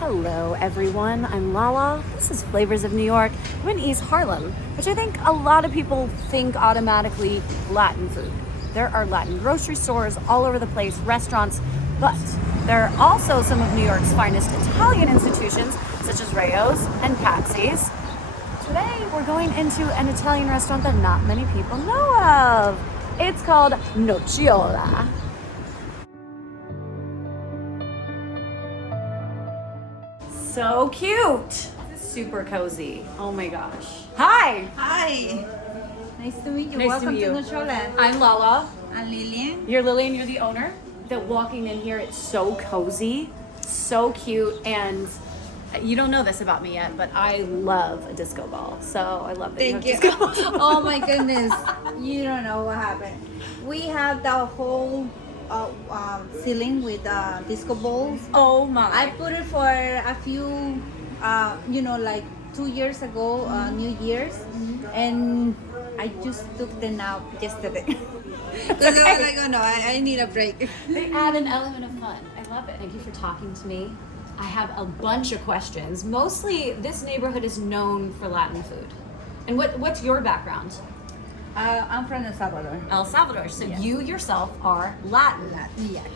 Hello everyone, I'm Lala. This is Flavors of New York. We're in East Harlem, which I think a lot of people think automatically Latin food. There are Latin grocery stores all over the place, restaurants, but there are also some of New York's finest Italian institutions, such as Rayo's and Patsy's. Today we're going into an Italian restaurant that not many people know of. It's called Nocciola. So cute. Super cozy. Oh my gosh. Hi. Hi. Nice to meet you. Nice to Welcome meet to you. Nocciola. I'm Lala. I'm Lillian. You're Lillian, you're the owner. That walking in here, it's so cozy, so cute, and you don't know this about me yet, but I love a disco ball. So I love that Thank you you. have disco balls. Oh my goodness. You don't know what happened. We have the whole ceiling with disco balls. Oh my. I put it for a few, like 2 years ago, New Year's, and I just took them out yesterday. Because I was like, oh no, I need a break. They add an element of fun. I love it. Thank you for talking to me. I have a bunch of questions. Mostly, this neighborhood is known for Latin food. And what's your background? I'm from El Salvador. El Salvador. So Yes. you yourself are Latin. Yes.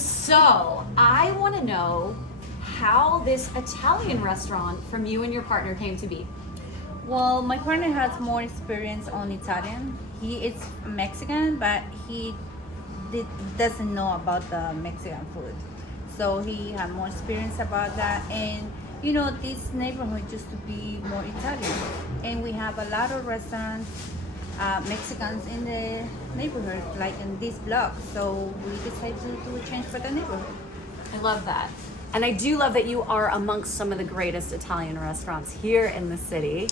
So I want to know how this Italian restaurant from you and your partner came to be. Well, my partner has more experience on Italian. He is Mexican, but he doesn't know about the Mexican food. So he had more experience about that. And this neighborhood used to be more Italian. And we have a lot of restaurants, Mexicans in the neighborhood, like in this block. So we decided to do a change for the neighborhood. I love that. And I do love that you are amongst some of the greatest Italian restaurants here in the city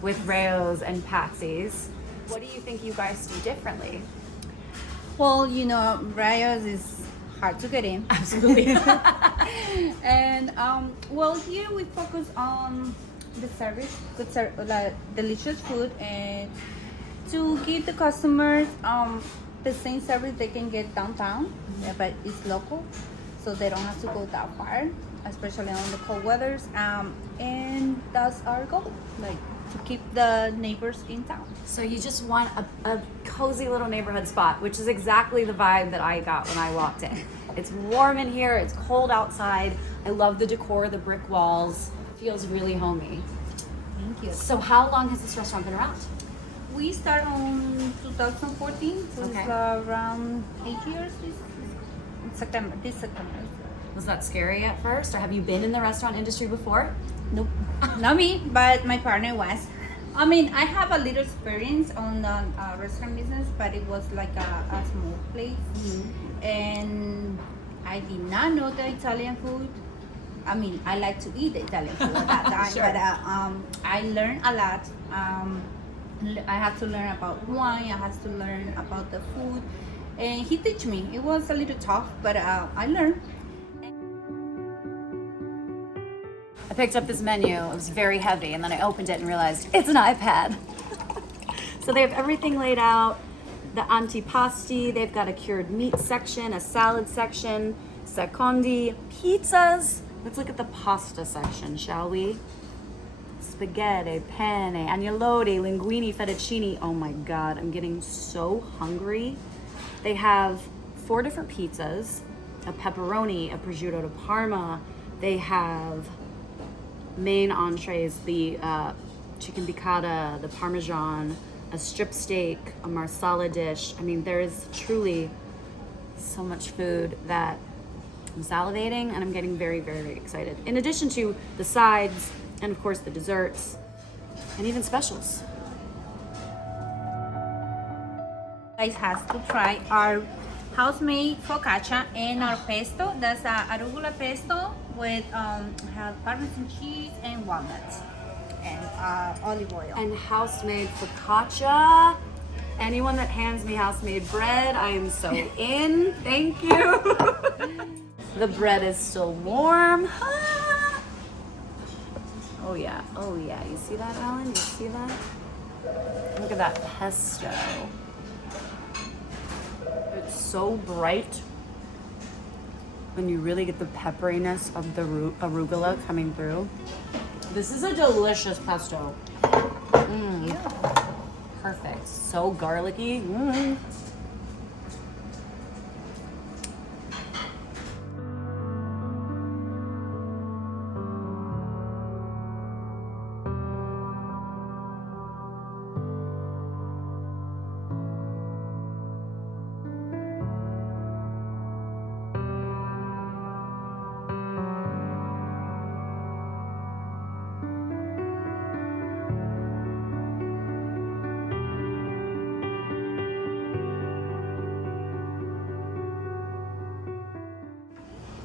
with Rayo's and Patsy's. What do you think you guys do differently? Well, Rayos is hard to get in. Absolutely. And here we focus on the service, like delicious food, and to give the customers the same service they can get downtown, but it's local, so they don't have to go that far, especially on the cold weathers. And that's our goal, like to keep the neighbors in town. So you just want a cozy little neighborhood spot, which is exactly the vibe that I got when I walked in. It's warm in here, it's cold outside. I love the decor, the brick walls. It feels really homey. Thank you. So how long has this restaurant been around? We started on 2014, so Okay. it's around 8 years this September. Was that scary at first, or have you been in the restaurant industry before? Nope, not me, but my partner was. I mean, I have a little experience on the restaurant business, but it was like a small place. And I did not know the Italian food. I mean, I like to eat the Italian food at that time, Sure. but I learned a lot. I had to learn about wine, I had to learn about the food, and he teach me. It was a little tough, but I learned. I picked up this menu, it was very heavy, and then I opened it and realized it's an iPad. So they have everything laid out. The antipasti, they've got a cured meat section, a salad section, secondi, pizzas. Let's look at the pasta section, shall we? Spaghetti, penne, agnolotti, linguine, fettuccine. Oh my God, I'm getting so hungry. They have 4 different pizzas, a pepperoni, a prosciutto di Parma. They have main entrees, the chicken piccata, the parmesan, a strip steak, a marsala dish. I mean, there is truly so much food that I'm salivating and I'm getting very, very, very excited. In addition to the sides and of course the desserts and even specials. Guys has to try our house-made focaccia and our pesto. That's arugula pesto with have Parmesan cheese and walnuts and olive oil. And house-made focaccia. Anyone that hands me house-made bread, I am so in. Thank you. The bread is still warm. Ah. Oh yeah, oh yeah. You see that, Alan? You see that? Look at that pesto. It's so bright. when you really get the pepperiness of the arugula coming through. This is a delicious pesto. Perfect. So garlicky.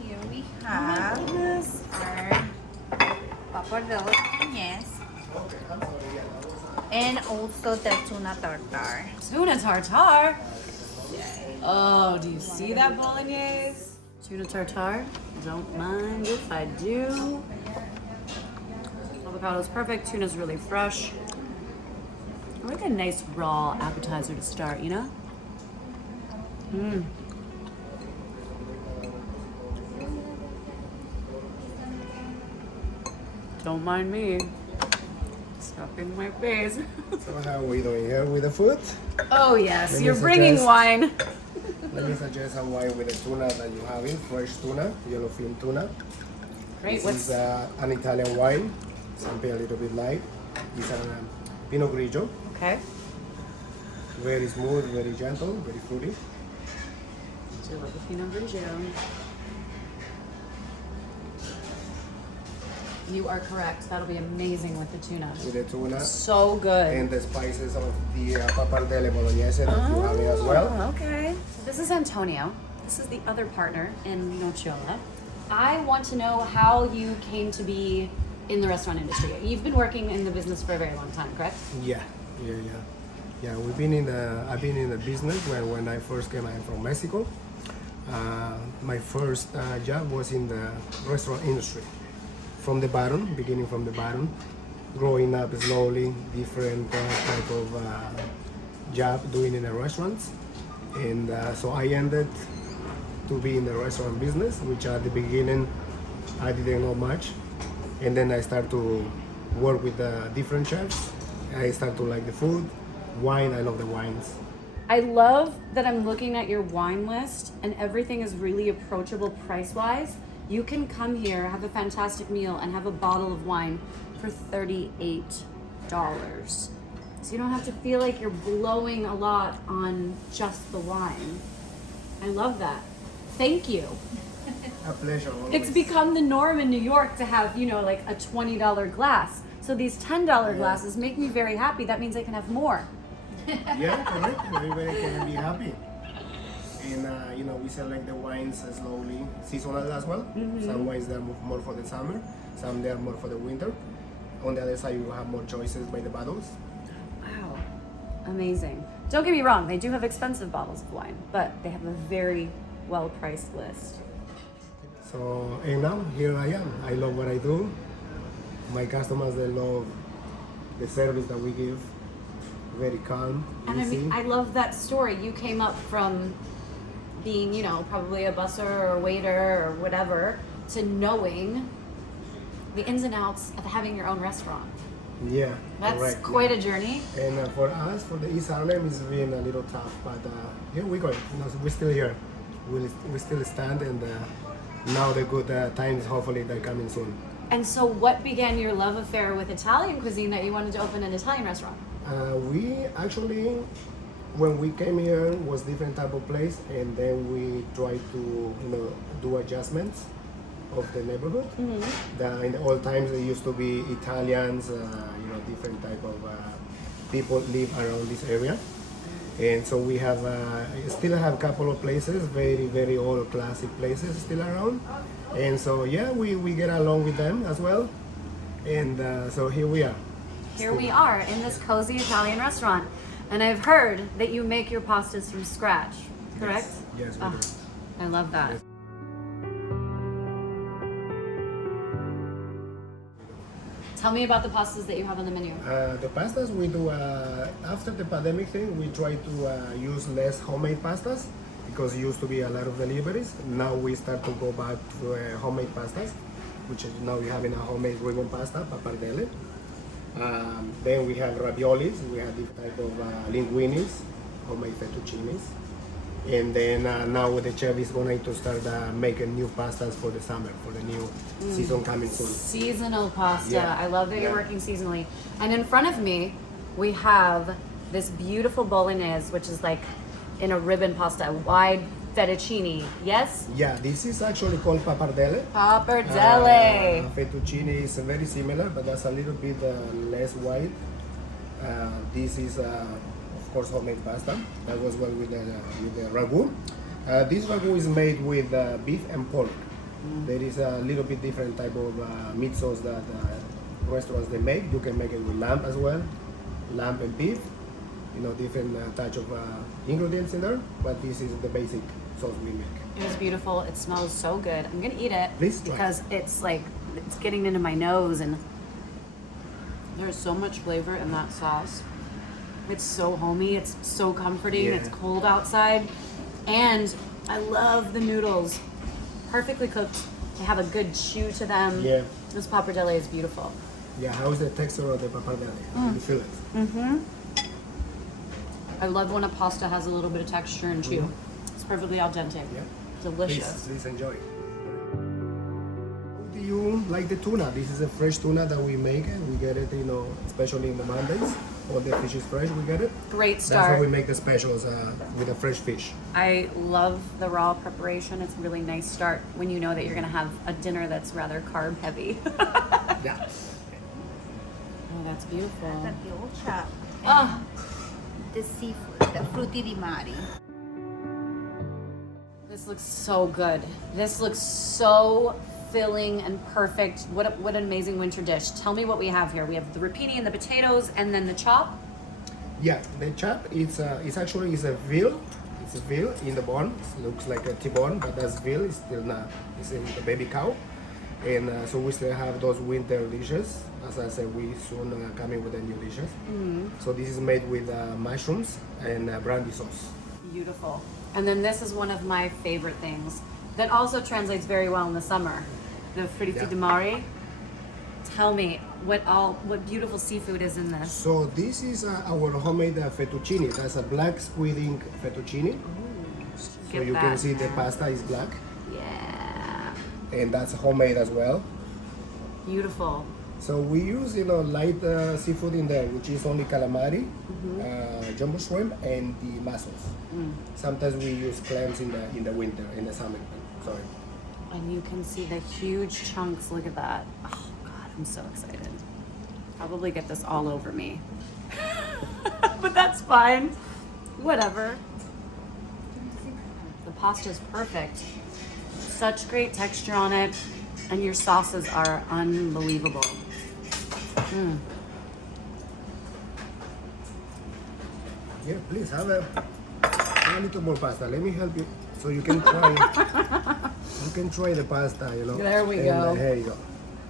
Here we have our pappardelle, yes, and also the tuna tartare. Tuna tartare. Oh, do you see that bolognese? Tuna tartare. Don't mind if I do. Avocado's perfect. Tuna's really fresh. I like a nice raw appetizer to start, you know? Don't mind me. Stuffing my face. So how are we doing here with the food? Oh yes, Let me you're bringing suggest- wine. Let me suggest some wine with the tuna that you have in, fresh tuna, yellowfin tuna. Great. This is an Italian wine, something a little bit light. It's a Pinot Grigio, Okay. very smooth, very gentle, very fruity. Do you love the Pinot Grigio? You are correct. That'll be amazing with the tuna. With the tuna So good. and the spices of the pappardelle bolognese that you have as well. Okay. This is Antonio. This is the other partner in Nocciola. I want to know how you came to be in the restaurant industry. You've been working in the business for a very long time, correct? Yeah. We've been in the. I've been in the business when I first came. I'm from Mexico. My first job was in the restaurant industry, from the bottom, beginning from the bottom, growing up slowly, different type of job doing in the restaurants, and so I ended to be in the restaurant business, which at the beginning I didn't know much, and then I started to work with different chefs. I started to like the food, wine. I love the wines. I love that I'm looking at your wine list and everything is really approachable price-wise. You can come here, have a fantastic meal, and have a bottle of wine for $38. So you don't have to feel like you're blowing a lot on just the wine. I love that. Thank you. A pleasure. It's Always. become the norm in New York to have, like a $20 glass. So these $10 glasses make me very happy. That means I can have more. Yeah, correct. Everybody can be happy. And we select the wines slowly, seasonal as well. Some wines that are more for the summer, some they are more for the winter. On the other side, you have more choices by the bottles. Wow. Amazing. Don't get me wrong, they do have expensive bottles of wine, but they have a very well-priced list. So, and now here I am. I love what I do. My customers, they love the service that we give. Very calm, And easy. I love that story. You came up from being, probably a busser or a waiter or whatever, to knowing the ins and outs of having your own restaurant. Yeah, That's correct, quite yeah. a journey. And for us, for the East Harlem, it's been a little tough, but here we go. We're still here. We still stand, and now the good times, hopefully, they're coming soon. And so what began your love affair with Italian cuisine that you wanted to open an Italian restaurant? We actually, when we came here, was different type of place, and then we tried to, do adjustments of the neighborhood. In the old times, there used to be Italians, different type of people live around this area, and so we have still have a couple of places, very very old classic places still around, and so yeah, we get along with them as well, and so here we are. Here we are in this cozy Italian restaurant. And I've heard that you make your pastas from scratch, correct? Yes, we Ah, do. I love that. Yes. Tell me about the pastas that you have on the menu. The pastas we do after the pandemic thing, we try to use less homemade pastas, because it used to be a lot of deliveries. Now we start to go back to homemade pastas, which is now we're having a homemade ribbon pasta, pappardelle. Then we have raviolis, we have this type of linguinis, homemade fettuccinis. And then now the chef is going to start making new pastas for the summer, for the new season coming soon. Seasonal pasta. Yeah. I love that you're Yeah. working seasonally. And in front of me, we have this beautiful bolognese, which is like in a ribbon pasta, wide fettuccine. Yes? Yeah, this is actually called pappardelle. Pappardelle. Fettuccine is very similar, but that's a little bit less white. This is, of course, homemade pasta. That goes well with the ragu. This ragu is made with beef and pork. There is a little bit different type of meat sauce that restaurants they make. You can make it with lamb as well, lamb and beef. You know, different touch of ingredients in there, but this is the basic sauce we make. It was beautiful. It smells so good. I'm gonna eat it Please try. because it's like it's getting into my nose, and there's so much flavor in that sauce. It's so homey. It's so comforting. Yeah. It's cold outside, and I love the noodles. Perfectly cooked. They have a good chew to them. Yeah. This pappardelle is beautiful. Yeah, how's the texture of the pappardelle? Do you feel it? I love when a pasta has a little bit of texture and chew. It's perfectly al dente. Yeah. Delicious. Please enjoy. Do you like the tuna? This is a fresh tuna that we make. We get it, you know, especially in the Mondays. All the fish is fresh. We get it. Great That's how start. we make the specials with the fresh fish. I love the raw preparation. It's a really nice start when you know that you're gonna have a dinner that's rather carb heavy. Yeah. Oh, that's beautiful. Tapioca. Ah, The seafood, the frutti di mare. this looks so good. This looks so filling and perfect. What an amazing winter dish. Tell me what we have here. We have the rapini and the potatoes, and then the chop. Yeah, the chop it's actually a veal. It's a veal in the bone. It looks like a T-bone, but that's veal. It's still not. It's in the baby cow, and so we still have those winter dishes. As I said, we soon coming with the new dishes. So this is made with mushrooms and brandy sauce. Beautiful. And then this is one of my favorite things that also translates very well in the summer. The fritti Yeah. di mare. Tell me what beautiful seafood is in this. So this is our homemade fettuccine. That's a black squid ink fettuccine. So Get you that can see the there. pasta is black, Yeah. and that's homemade as well. Beautiful. So we use, you know, light seafood in there, which is only calamari, jumbo shrimp, and the mussels. Sometimes we use clams in the winter, in the summer. Sorry. And you can see the huge chunks. Look at that. Oh God, I'm so excited. Probably get this all over me. But that's fine. Whatever. The pasta's perfect. Such great texture on it. And your sauces are unbelievable. Yeah, please have a little more pasta. Let me help you, so you can try. You can try the pasta, you know. There we And, go. here you go.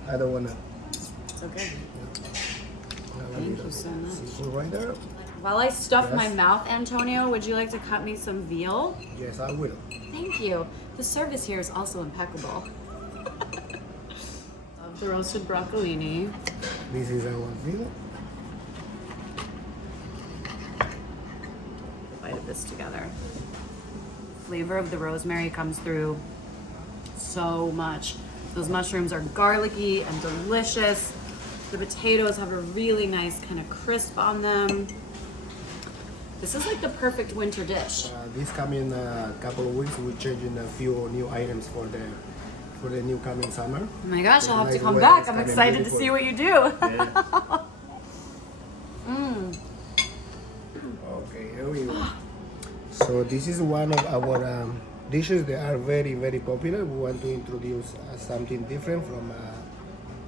I don't wanna. It's okay. Have a Thank little you so much. seafood right there. While I stuff my Yes. mouth, Antonio, would you like to cut me some veal? Yes, I will. Thank you. The service here is also impeccable. Love the roasted broccolini. This is our veal. Bite of this together. Flavor of the rosemary comes through so much. Those mushrooms are garlicky and delicious. The potatoes have a really nice kind of crisp on them. This is like the perfect winter dish. This coming couple of weeks, we're changing a few new items for the new coming summer. Oh my gosh, I'll have to Nice come weather, back. it's I'm kinda excited to beautiful. see what you do. Yeah. Okay, here we go. So this is one of our dishes that are very, very popular. We want to introduce something different from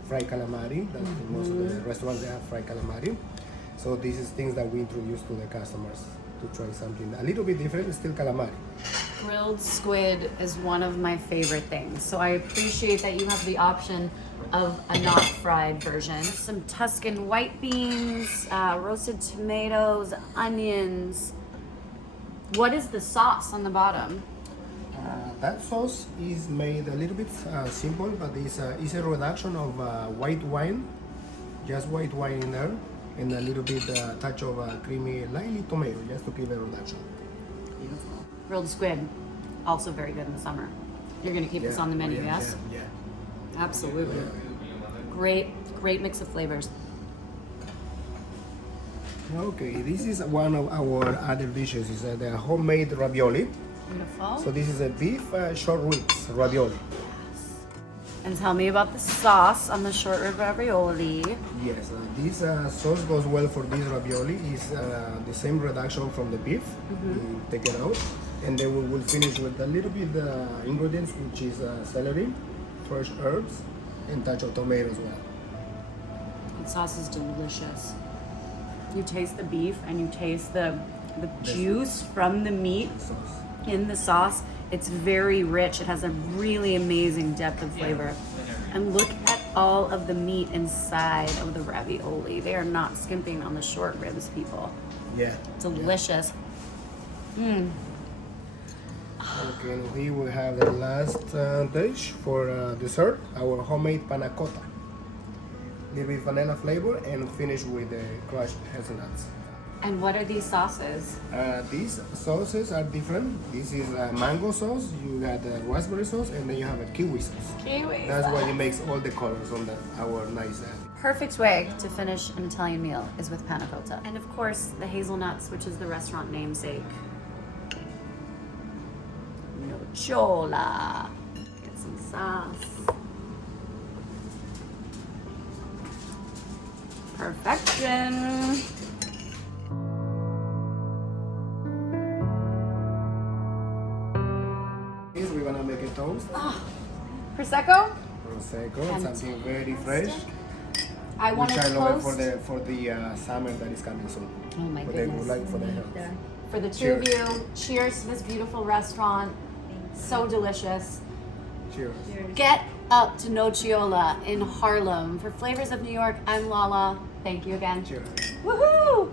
fried calamari. That's most of the restaurants that have fried calamari. So this is things that we introduce to the customers to try something a little bit different. It's still calamari. Grilled squid is one of my favorite things. So I appreciate that you have the option of a not fried version. Some Tuscan white beans, roasted tomatoes, onions. What is the sauce on the bottom? That sauce is made a little bit simple, but it's a reduction of white wine, just white wine in there, and a little bit touch of creamy, lightly tomato, just to give a reduction. Beautiful. Grilled squid, also very good in the summer. You're gonna keep this on the menu, yes? Yeah. Absolutely. Great mix of flavors. Okay, this is one of our other dishes. Is the homemade ravioli. Beautiful. So this is a beef short ribs ravioli. And tell me about the sauce on the short rib ravioli. Yes, this sauce goes well for this ravioli. Is the same reduction from the beef. We take it out, and then we will finish with a little bit ingredients, which is celery, fresh herbs, and touch of tomato as well. The sauce is delicious. You taste the beef and you taste the juice from the meat Sauce. in the sauce. It's very rich. It has a really amazing depth of flavor. And look at all of the meat inside of the ravioli. They are not skimping on the short ribs, people. Yeah. Delicious. Okay, and here we have the last dish for dessert, our homemade panna cotta. Little bit vanilla flavor and finish with the crushed hazelnuts. And what are these sauces? These sauces are different. This is mango sauce, you got the raspberry sauce, and then you have a kiwi sauce. Kiwi. That's why it makes all the colors on our nice Perfect way to finish an Italian meal is with panna cotta. And of course, the hazelnuts, which is the restaurant namesake. Nocciola. Get some sauce. Perfection. We're gonna make a toast. Prosecco? Prosecco, something very fresh. I want Which to I love toast it for the summer that is coming soon. Oh my For goodness. the, like for the health. for the two of Cheers. you. Cheers to this beautiful restaurant. So delicious. Cheers. Get up to Nocciola in Harlem. For Flavors of New York, I'm Lala. Thank you again. Cheers. Woohoo!